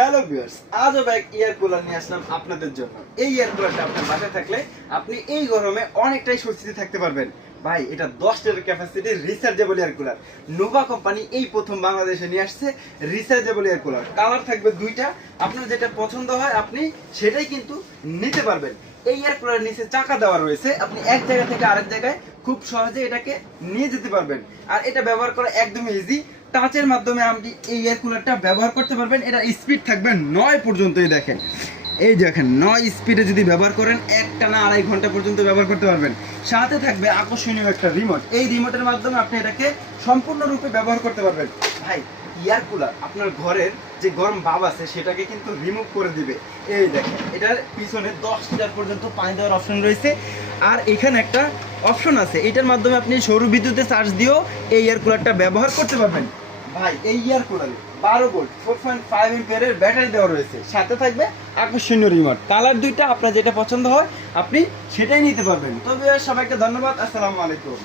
Hello viewers, আজও এক air cooler নিয়ে আসলাম আপনাদের জন্য। এই এয়ার কুলারটা আপনার বাসায় থাকলে আপনি এই গরমে অনেকটাই স্বস্তিতে থাকতে পারবেন। ভাই, এটা 10 লিটার ক্যাপাসিটির rechargeable air cooler. Nova company এই প্রথম বাংলাদেশে নিয়ে আসছে রিচার্জেবল এয়ার কুলার। কালার থাকবে দুইটা, আপনার যেটা পছন্দ হয় আপনি সেটাই কিন্তু নিতে পারবেন। এই এয়ার কুলারের নিচে চাকা দেওয়া রয়েছে, আপনি এক জায়গা থেকে আরেক জায়গায় খুব সহজে এটাকে নিয়ে যেতে পারবেন। আর এটা ব্যবহার করা একদম ইজি। টাচের মাধ্যমে আপনি এই এয়ার কুলারটা ব্যবহার করতে পারবেন। এটা স্পিড থাকবে 9 পর্যন্তই। দেখেন, এই দেখেন 9 স্পিডে যদি ব্যবহার করেন একটানা 2.5 ঘন্টা পর্যন্ত ব্যবহার করতে পারবেন। সাথে থাকবে আকর্ষণীয় একটা রিমোট। এই রিমোটের মাধ্যমে আপনি এটাকে সম্পূর্ণরূপে ব্যবহার করতে পারবেন। ভাই, এয়ার কুলার আপনার ঘরের যে গরম ভাব আছে সেটাকে কিন্তু রিমুভ করে দিবে। এই দেখেন, এটার পিছনে 10 লিটার পর্যন্ত পানি দেওয়ার অপশন রয়েছে। আর এখানে একটা অপশন আছে, এটার মাধ্যমে আপনি সৌর বিদ্যুতে চার্জ দিয়েও এই এয়ার কুলারটা ব্যবহার করতে পারবেন। ভাই, এই এয়ার কুলারে 12 ভোল্ট 4.5 এম্পিয়ারের ব্যাটারি দেওয়া রয়েছে। সাথে থাকবে আকর্ষণীয় রিমোট। কালার দুইটা, আপনার যেটা পছন্দ হয় আপনি সেটাই নিতে পারবেন। তবে সবাইকে ধন্যবাদ। আসসালামু আলাইকুম।